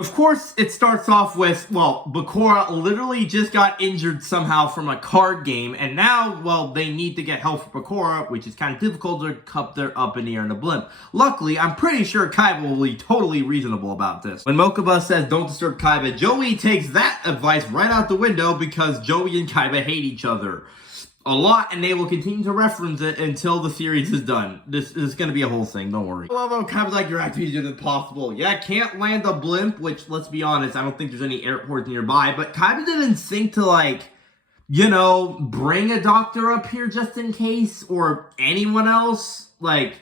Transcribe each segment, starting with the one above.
Of course, it starts off with, well, Bakura literally just got injured somehow from a card game, and now, well, they need to get help for Bakura, which is kind of difficult to cup their up in the air in a blimp. Luckily, I'm pretty sure Kaiba will be totally reasonable about this. When Mokuba says don't disturb Kaiba, Joey takes that advice right out the window because Joey and Kaiba hate each other a lot, and they will continue to reference it until the series is done. This is going to be a whole thing, don't worry. I love how Kaiba's like, your activities are impossible. Yeah, can't land a blimp, which, let's be honest, I don't think there's any airports nearby, but Kaiba didn't think to, like, you know, bring a doctor up here just in case, or anyone else. Like,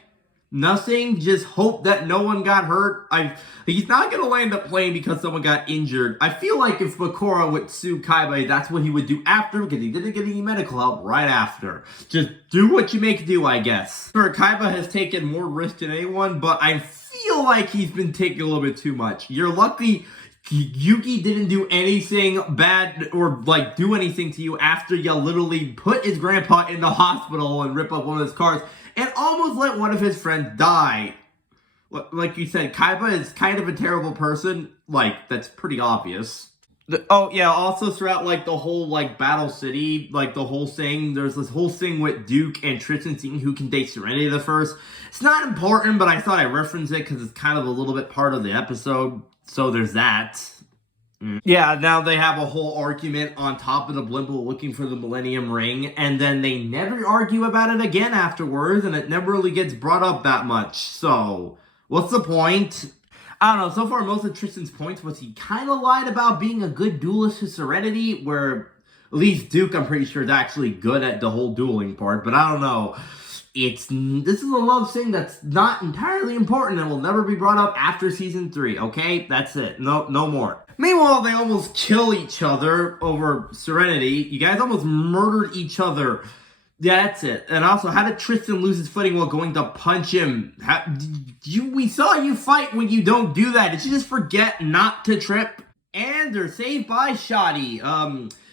nothing, just hope that no one got hurt. He's not going to land a plane because someone got injured. I feel like if Bakura would sue Kaiba, that's what he would do after, because he didn't get any medical help right after. Just do what you make do, I guess. Sure, Kaiba has taken more risk than anyone, but I feel like he's been taking a little bit too much. You're lucky Yuki didn't do anything bad or, like, do anything to you after you literally put his grandpa in the hospital and rip up one of his cars and almost let one of his friends die. Like you said, Kaiba is kind of a terrible person. Like, that's pretty obvious. Oh, yeah, also throughout, like, the whole, like, Battle City, like, the whole thing, there's this whole thing with Duke and Tristan seeing who can date Serenity the first. It's not important, but I thought I'd reference it because it's kind of a little bit part of the episode. So there's that. Yeah, now they have a whole argument on top of the blimp looking for the Millennium Ring, and then they never argue about it again afterwards, and it never really gets brought up that much. So, what's the point? I don't know, so far most of Tristan's points was he kind of lied about being a good duelist to Serenity, where at least Duke, I'm pretty sure, is actually good at the whole dueling part, but I don't know. This is a love thing that's not entirely important and will never be brought up after season 3, okay? That's it. No more. Meanwhile, they almost kill each other over Serenity. You guys almost murdered each other. Yeah, that's it. And also, how did Tristan lose his footing while going to punch him? We saw you fight when you don't do that. Did you just forget not to trip? And they're saved by Shoddy.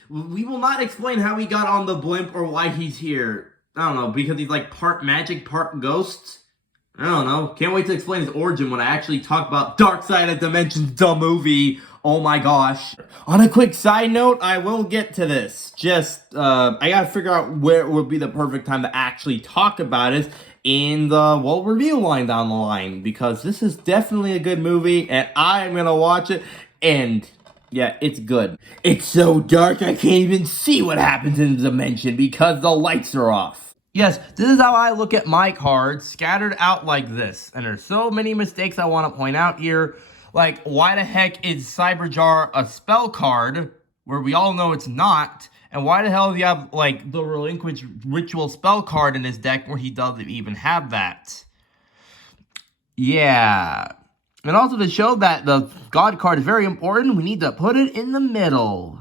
We will not explain how he got on the blimp or why he's here. I don't know, because he's like part magic, part ghost? I don't know. Can't wait to explain his origin when I actually talk about Dark Side of Dimensions, the movie. Oh my gosh. On a quick side note, I will get to this. Just, I gotta figure out where would be the perfect time to actually talk about it in the, well, review line down the line. Because this is definitely a good movie, and I'm gonna watch it, and yeah, it's good. It's so dark I can't even see what happens in the dimension because the lights are off. Yes, this is how I look at my cards, scattered out like this. And there's so many mistakes I want to point out here. Like, why the heck is Cyberjar a spell card, where we all know it's not? And why the hell do you have, like, the Relinquish Ritual spell card in his deck where he doesn't even have that? Yeah. And also to show that the God card is very important, we need to put it in the middle.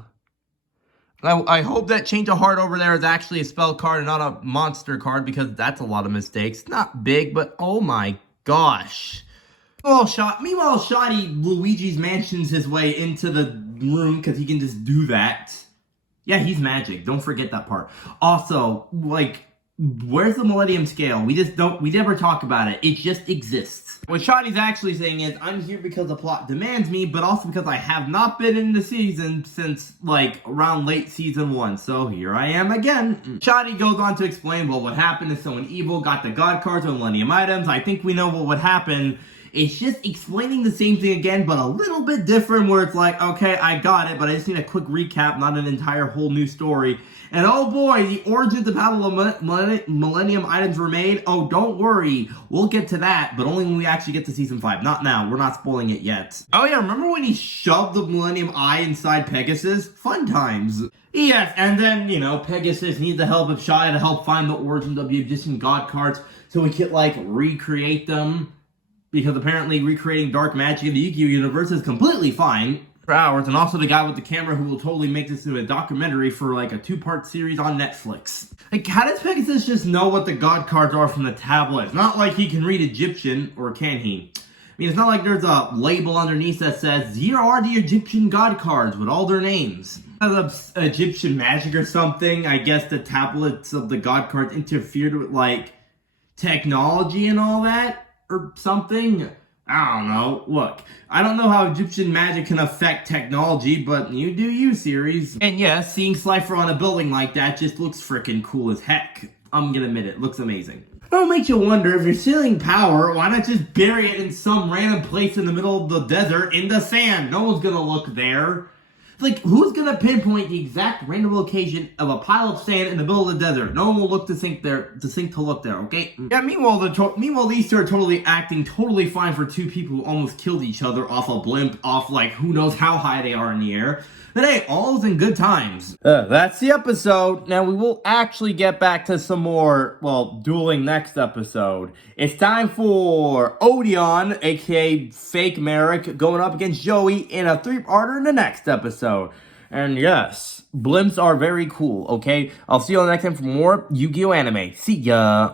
I hope that Change of Heart over there is actually a spell card and not a monster card, because that's a lot of mistakes. Not big, but oh my gosh. Meanwhile, Shoddy Luigi's mansions his way into the room because he can just do that. Yeah, he's magic. Don't forget that part. Also, like, where's the Millennium Scale? We never talk about it. It just exists. What Shoddy's actually saying is, I'm here because the plot demands me, but also because I have not been in the season since, like, around late season 1. So here I am again. Shoddy goes on to explain, well, what happened if someone evil got the God cards or Millennium items. I think we know what would happen. It's just explaining the same thing again, but a little bit different, where it's like, okay, I got it, but I just need a quick recap, not an entire whole new story. And oh boy, the origins of how the Millennium items were made. Oh, don't worry, we'll get to that, but only when we actually get to Season 5. Not now, we're not spoiling it yet. Oh yeah, remember when he shoved the Millennium Eye inside Pegasus? Fun times. Yes, and then, you know, Pegasus needs the help of Shoddy to help find the origins of the Egyptian God cards so we could, like, recreate them. Because apparently recreating dark magic in the Yugioh universe is completely fine for hours. And also the guy with the camera who will totally make this into a documentary for like a 2-part series on Netflix. Like, how does Pegasus just know what the God cards are from the tablet? It's not like he can read Egyptian, or can he? I mean, it's not like there's a label underneath that says, here are the Egyptian God cards with all their names. Because of Egyptian magic or something, I guess the tablets of the God cards interfered with, like, technology and all that. Or something. I don't know. Look, I don't know how Egyptian magic can affect technology, but you do you, series. And yeah, seeing Slifer on a building like that just looks freaking cool as heck. I'm gonna admit it, looks amazing. It'll make you wonder, if you're stealing power, why not just bury it in some random place in the middle of the desert in the sand? No one's gonna look there. Like, who's gonna pinpoint the exact random location of a pile of sand in the middle of the desert? No one will look to think to look there, okay? Yeah, meanwhile these two are totally acting totally fine for two people who almost killed each other off a blimp, off like who knows how high they are in the air. But hey, all's in good times. That's the episode. Now we will actually get back to some more, well, dueling next episode. It's time for Odeon, aka Fake Merrick, going up against Joey in a 3-parter in the next episode. And yes, blimps are very cool, okay? I'll see you on the next time for more Yu-Gi-Oh! Anime. See ya!